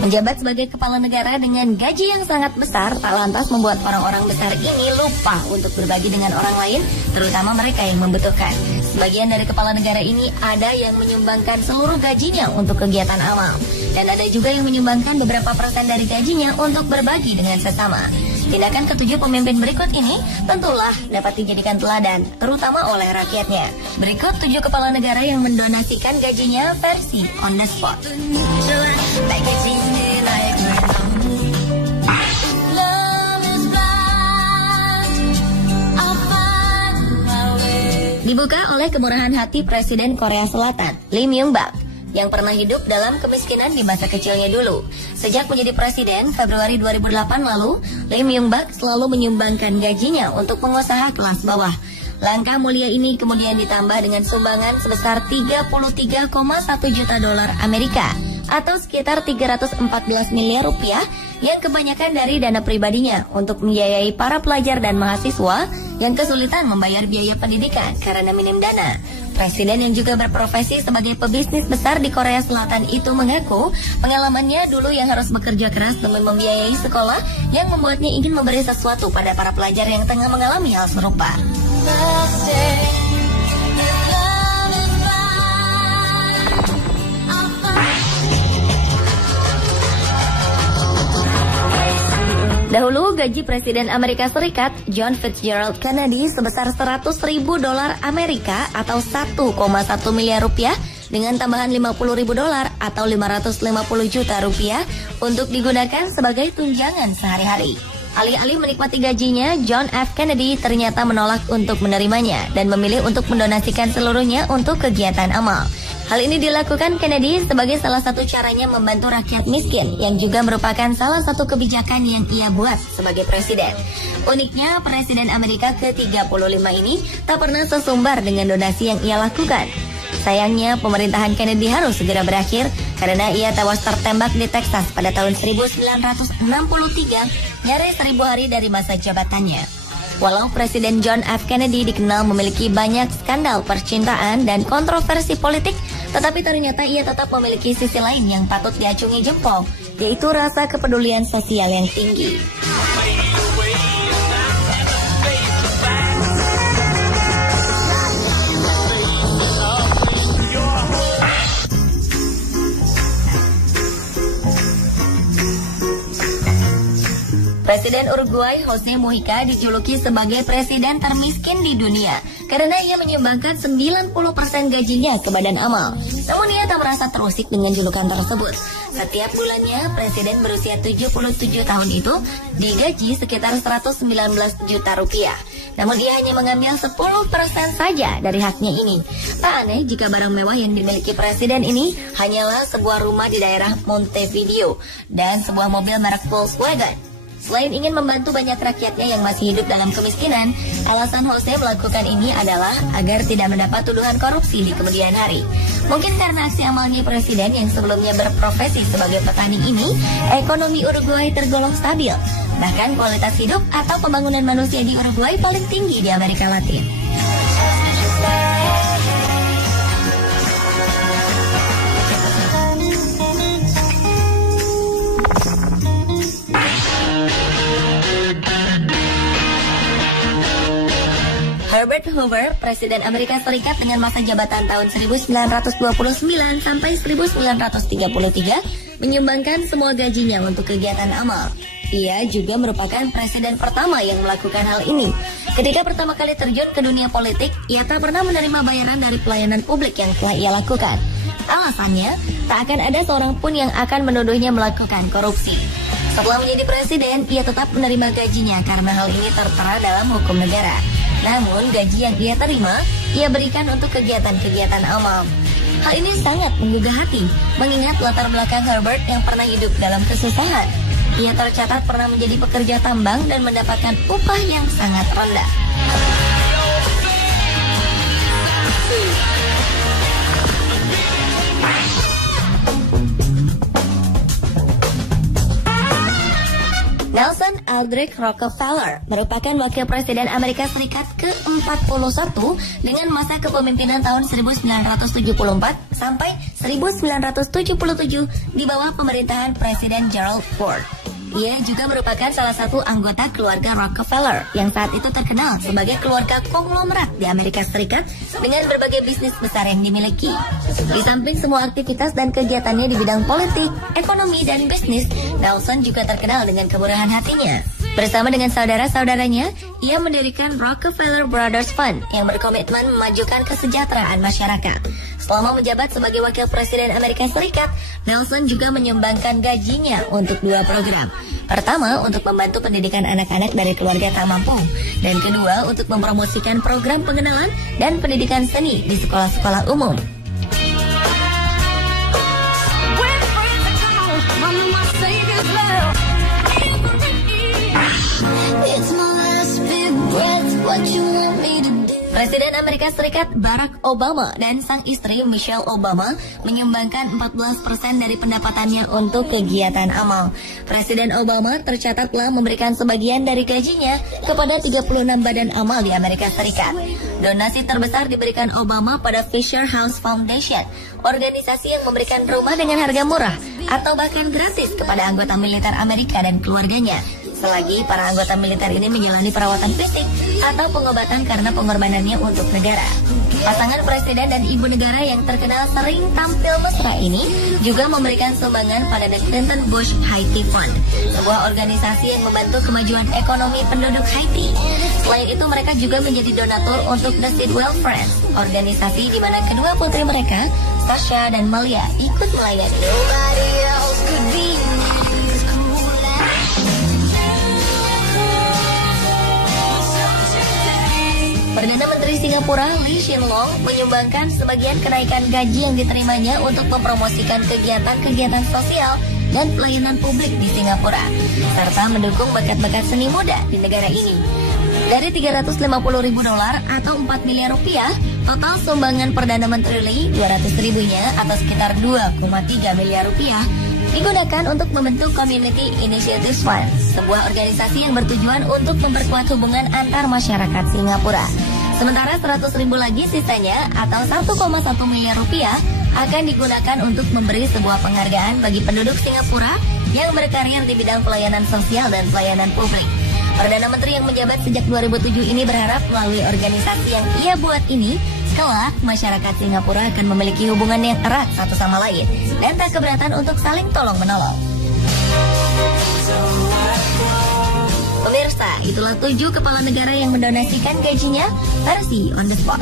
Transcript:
Menjabat sebagai kepala negara dengan gaji yang sangat besar tak lantas membuat orang-orang besar ini lupa untuk berbagi dengan orang lain, terutama mereka yang membutuhkan. Sebagian dari kepala negara ini ada yang menyumbangkan seluruh gajinya untuk kegiatan amal, dan ada juga yang menyumbangkan beberapa persen dari gajinya untuk berbagi dengan sesama. Tindakan ketujuh pemimpin berikut ini tentulah dapat dijadikan teladan, terutama oleh rakyatnya. Berikut 7 kepala negara yang mendonasikan gajinya versi on the spot. Dibuka oleh kemurahan hati Presiden Korea Selatan, Lee Myung-bak, yang pernah hidup dalam kemiskinan di masa kecilnya dulu. Sejak menjadi presiden Februari 2008 lalu, Lee Myung-bak selalu menyumbangkan gajinya untuk pengusaha kelas bawah. Langkah mulia ini kemudian ditambah dengan sumbangan sebesar 33,1 juta dolar Amerika atau sekitar 314 miliar rupiah yang kebanyakan dari dana pribadinya untuk membiayai para pelajar dan mahasiswa yang kesulitan membayar biaya pendidikan karena minim dana. Presiden yang juga berprofesi sebagai pebisnis besar di Korea Selatan itu mengaku pengalamannya dulu yang harus bekerja keras demi membiayai sekolah yang membuatnya ingin memberi sesuatu pada para pelajar yang tengah mengalami hal serupa. Dahulu gaji Presiden Amerika Serikat John Fitzgerald Kennedy sebesar 100.000 dolar Amerika atau 1,1 miliar rupiah dengan tambahan 50.000 dolar atau 550 juta rupiah untuk digunakan sebagai tunjangan sehari-hari. Alih-alih menikmati gajinya, John F. Kennedy ternyata menolak untuk menerimanya dan memilih untuk mendonasikan seluruhnya untuk kegiatan amal. Hal ini dilakukan Kennedy sebagai salah satu caranya membantu rakyat miskin yang juga merupakan salah satu kebijakan yang ia buat sebagai presiden. Uniknya, Presiden Amerika ke-35 ini tak pernah sesumbar dengan donasi yang ia lakukan. Sayangnya, pemerintahan Kennedy harus segera berakhir karena ia tewas tertembak di Texas pada tahun 1963, nyaris 1000 hari dari masa jabatannya. Walau Presiden John F. Kennedy dikenal memiliki banyak skandal percintaan dan kontroversi politik, tetapi ternyata ia tetap memiliki sisi lain yang patut diacungi jempol, yaitu rasa kepedulian sosial yang tinggi. Presiden Uruguay Jose Mujica dijuluki sebagai presiden termiskin di dunia karena ia menyumbangkan 90% gajinya ke badan amal. Namun ia tak merasa terusik dengan julukan tersebut. Setiap bulannya, presiden berusia 77 tahun itu digaji sekitar 119 juta rupiah. Namun ia hanya mengambil 10% saja dari haknya ini. Tak aneh jika barang mewah yang dimiliki presiden ini hanyalah sebuah rumah di daerah Montevideo dan sebuah mobil merek Volkswagen. Selain ingin membantu banyak rakyatnya yang masih hidup dalam kemiskinan, alasan Jose melakukan ini adalah agar tidak mendapat tuduhan korupsi di kemudian hari. Mungkin karena aksi amalnya presiden yang sebelumnya berprofesi sebagai petani ini, ekonomi Uruguay tergolong stabil. Bahkan kualitas hidup atau pembangunan manusia di Uruguay paling tinggi di Amerika Latin. Herbert Hoover, Presiden Amerika Serikat dengan masa jabatan tahun 1929 sampai 1933, menyumbangkan semua gajinya untuk kegiatan amal. Ia juga merupakan presiden pertama yang melakukan hal ini. Ketika pertama kali terjun ke dunia politik, ia tak pernah menerima bayaran dari pelayanan publik yang telah ia lakukan. Alasannya, tak akan ada seorang pun yang akan menuduhnya melakukan korupsi. Setelah menjadi presiden, ia tetap menerima gajinya karena hal ini tertera dalam hukum negara. Namun gaji yang ia terima, ia berikan untuk kegiatan-kegiatan amal. Hal ini sangat menggugah hati, mengingat latar belakang Herbert yang pernah hidup dalam kesusahan. Ia tercatat pernah menjadi pekerja tambang dan mendapatkan upah yang sangat rendah. Nelson Aldrich Rockefeller merupakan wakil presiden Amerika Serikat ke-41 dengan masa kepemimpinan tahun 1974 sampai 1977 di bawah pemerintahan Presiden Gerald Ford. Ia juga merupakan salah satu anggota keluarga Rockefeller yang saat itu terkenal sebagai keluarga konglomerat di Amerika Serikat dengan berbagai bisnis besar yang dimiliki. Di samping semua aktivitas dan kegiatannya di bidang politik, ekonomi, dan bisnis, Nelson juga terkenal dengan kemurahan hatinya. Bersama dengan saudara-saudaranya, ia mendirikan Rockefeller Brothers Fund yang berkomitmen memajukan kesejahteraan masyarakat. Selama menjabat sebagai wakil presiden Amerika Serikat, Nelson juga menyumbangkan gajinya untuk 2 program. Pertama, untuk membantu pendidikan anak-anak dari keluarga tak mampu. Dan kedua, untuk mempromosikan program pengenalan dan pendidikan seni di sekolah-sekolah umum. Presiden Amerika Serikat Barack Obama dan sang istri Michelle Obama menyumbangkan 14% dari pendapatannya untuk kegiatan amal. Presiden Obama tercatat telah memberikan sebagian dari gajinya kepada 36 badan amal di Amerika Serikat. Donasi terbesar diberikan Obama pada Fisher House Foundation, organisasi yang memberikan rumah dengan harga murah atau bahkan gratis kepada anggota militer Amerika dan keluarganya, selagi para anggota militer ini menjalani perawatan fisik atau pengobatan karena pengorbanannya untuk negara. Pasangan presiden dan ibu negara yang terkenal sering tampil mesra ini juga memberikan sumbangan pada The Clinton Bush Haiti Fund, sebuah organisasi yang membantu kemajuan ekonomi penduduk Haiti. Selain itu, mereka juga menjadi donatur untuk The Sidwell Friends, organisasi di mana kedua putri mereka, Sasha dan Malia, ikut melayani. Perdana Menteri Singapura Lee Hsien Loong menyumbangkan sebagian kenaikan gaji yang diterimanya untuk mempromosikan kegiatan-kegiatan sosial dan pelayanan publik di Singapura, serta mendukung bakat-bakat seni muda di negara ini. Dari $350.000 atau 4 miliar rupiah, total sumbangan Perdana Menteri Lee 200.000-nya atau sekitar 2,3 miliar rupiah digunakan untuk membentuk Community Initiative Fund, sebuah organisasi yang bertujuan untuk memperkuat hubungan antar masyarakat Singapura. Sementara 100.000 lagi sisanya atau 1,1 miliar rupiah akan digunakan untuk memberi sebuah penghargaan bagi penduduk Singapura yang berkarir di bidang pelayanan sosial dan pelayanan publik. Perdana Menteri yang menjabat sejak 2007 ini berharap melalui organisasi yang ia buat ini, kelak masyarakat Singapura akan memiliki hubungan yang erat satu sama lain dan tak keberatan untuk saling tolong-menolong. Pemirsa, itulah 7 kepala negara yang mendonasikan gajinya versi on the spot.